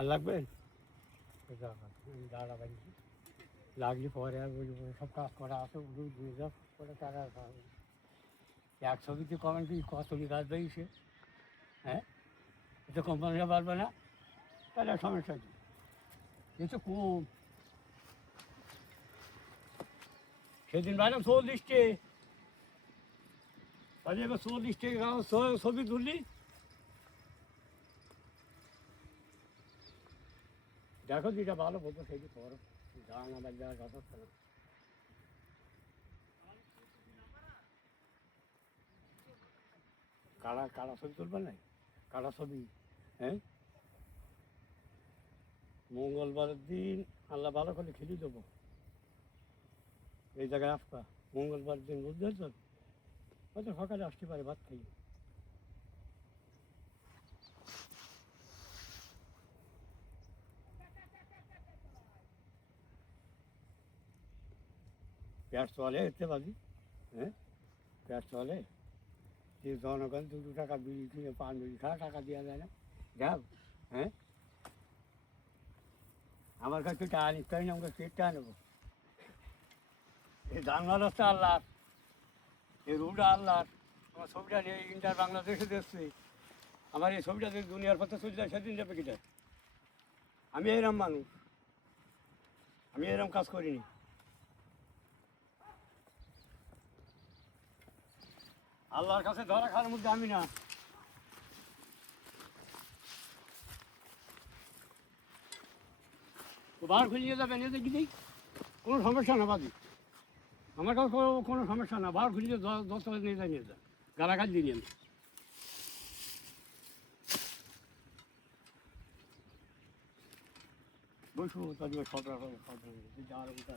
আর লাগবেন দাঁড়া বাড়ি লাগলে পরে আর বলবো সব কাজ করা আছে দিয়ে যাও করে তারা এক ছবিতে কমেন্ট কি ক ছবি কাজ বেরিয়েছে, হ্যাঁ এতে কোম্পানিরা পারবে না, তাহলে সমস্যা কী? এ তো কম। সেদিন বাইলাম 40টে, তাহলে এবার 40টে ছবি তুললি, দেখো যেটা ভালো বলবো সেইটি করো, গান আমার দেওয়ার যথেষ্ট না। কারা কারা ছবি তুলবে না, কারা ছবি, হ্যাঁ মঙ্গলবারের দিন আল্লাহ ভালো করে খেলি দেবো এই জায়গায় আসবা মঙ্গলবার দিন, বুঝতে পারছো? হয়তো সকালে আসতে পারে ভাত খাই। পেঁয়াজ চলে এতে বাজি, হ্যাঁ পেঁয়াজ চলে, যে জনগণ 2 টাকা বিড়ি কিনে পান বিড়ি খা, টাকা দেওয়া যায় না, যাও, হ্যাঁ আমার কাছে টাকা আনি তাই না, আমাকে পেটটা নেবো। এই জানমাল হচ্ছে আল্লাহর, এই রুটা আল্লাহর। আমার ছবিটা নিয়ে ইন্টার বাংলাদেশে দেখছি, আমার এই ছবিটা যদি দুনিয়ার পথে চলে যায় সেদিন যাবে কি যায়? আমি এরম মানুষ, আমি এরম কাজ করিনি। আল্লাহর কাছে ধরা খাওয়ার মধ্যে আমি না। তো বার খুলে নিয়ে যাবেন এতে কি কোনো সমস্যা না বাদি, আমার কাছে কোনো সমস্যা না, বার খুলে 10 টাকা নিয়ে যায়, নিয়ে যান, গালাগাল দিয়ে নিন। বসু তাদের সব রকম যাওয়ার কথা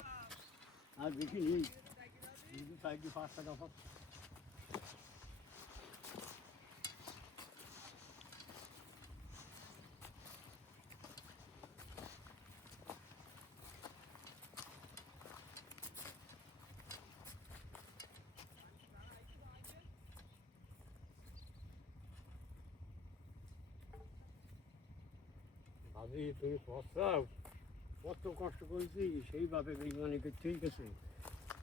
আর দেখিনি, 5 টাকা ভাবি তুমি পস্তাও, কত কষ্ট করেছি সেইভাবে বেইমানিকে, ঠিক আছে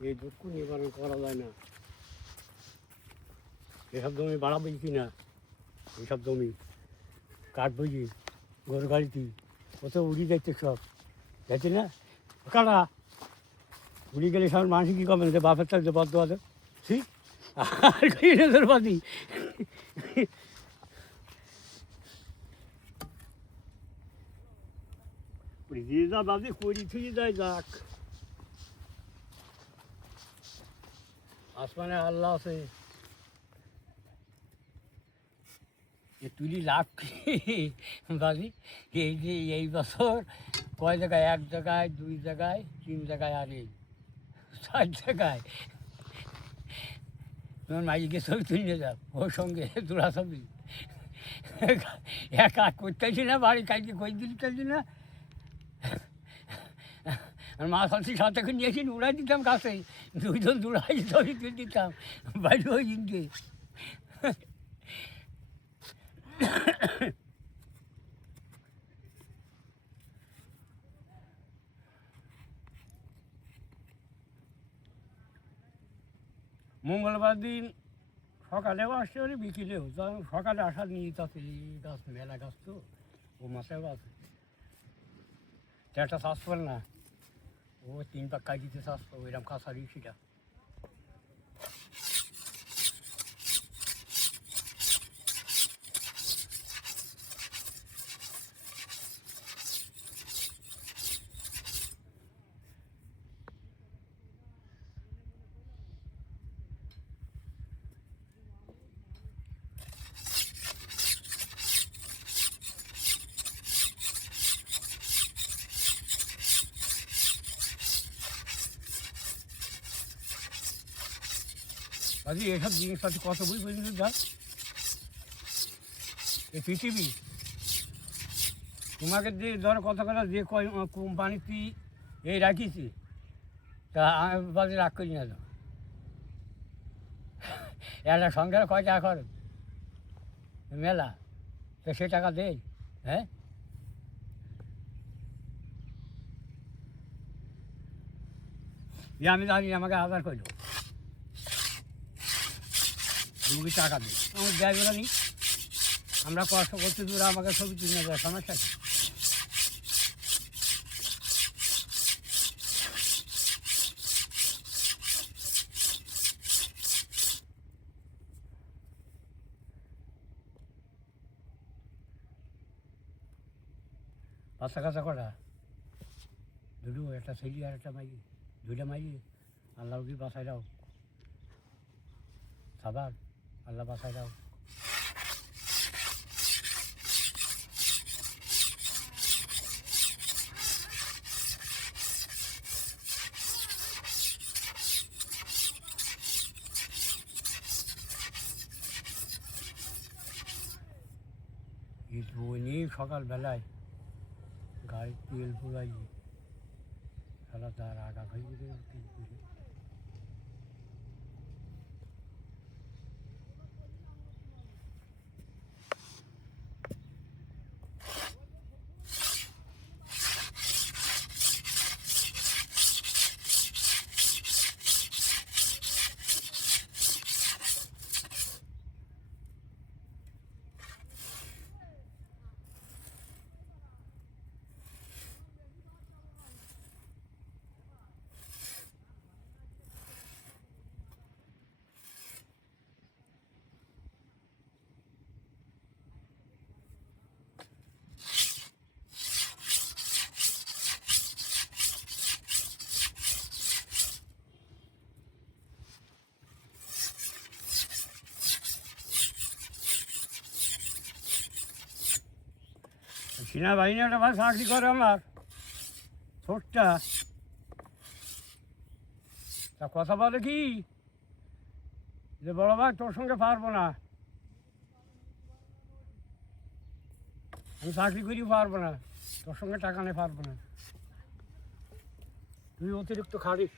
এই দুঃখ নিবারণ করা যায় না। এসব জমি বাড়াবই কি না, এইসব জমি কাটবই কি, গরু গাড়িতে কত উড়ি যাচ্ছে সব, যাচ্ছে না কারা উড়ি গেলে সব মানুষ কী করবেন, যে বাপের থাকছে বদ্ধ আছে ঠিক আর নজর বাদি। দিয়ে যা বাদি করি থুয়ে যায় যাক, আসমানে আল্লাহ আছে, এ তুলি লাভ বাদি। এই যে এই বছর কয় জায়গায়, 1 জায়গায় 2 জায়গায় 3 জায়গায় আর এই 4 জায়গায় তোমার মাইকে ছবি তুলে নিয়ে যাও, ওর সঙ্গে তোরা ছবি এক কাজ করতেছি না, বাড়ি কালকে কই দিতেছি না, আর মাছ হাসি সাথে করে নিয়েছি উড়াই দিতাম কাছে, 2 জন দূরাই ছবি তুলে দিতাম বাইরে ওই দিনকে। মঙ্গলবার দিন সকালেও আসতে পারি বিকেলেও, সকালে আসার নিয়ে আছে গাছ, মেলা গাছ তো ও মাছেও আছে, একটা চাষ করে না ও 3 পাক্কা দিতে চাষ তো ওইরকম কাছারি সেটা। আজকে এসব জিনিসপাতি কত বই পর্যন্ত যাক, এই পৃথিবী তোমাকে যে ধরো কত কথা যে কোম্পানিতে এই রাখিছি, তা আমি বাজে রাগ করি না তো, একটা সংসার কয় টাকা খরচ মেলা, তো সে টাকা দেয়, হ্যাঁ দিয়ে আমি জানি আমাকে আধার করলো রুগী টাকা দিই আমার দেয় বলে নি আমরা কষ্ট করতে দূরে আমাকে ছবি তুলে দেয় সমস্যা কি বাচ্চা কাচ্চা কটা দুটো একটা ছেলে আর একটা মাইয়ে দুইটা মাইয়ে আল্লাহ কি বাসায় দাও সাবার আল্লাহ বাসায় দাও ঈদ নিয়ে সকালবেলায় গাড়ি তেল পুরাই সারা তার আগা খাই তেল পুরে সেনাবাহিনী একটা ভাই চাকরি করে আমার ছোটটা তা কথা বলে কি যে বড় ভাই তোর সঙ্গে পারবো না আমি চাকরি করি পারবো না তোর সঙ্গে টাকা নিয়ে পারবো না তুই অতিরিক্ত খাড়িস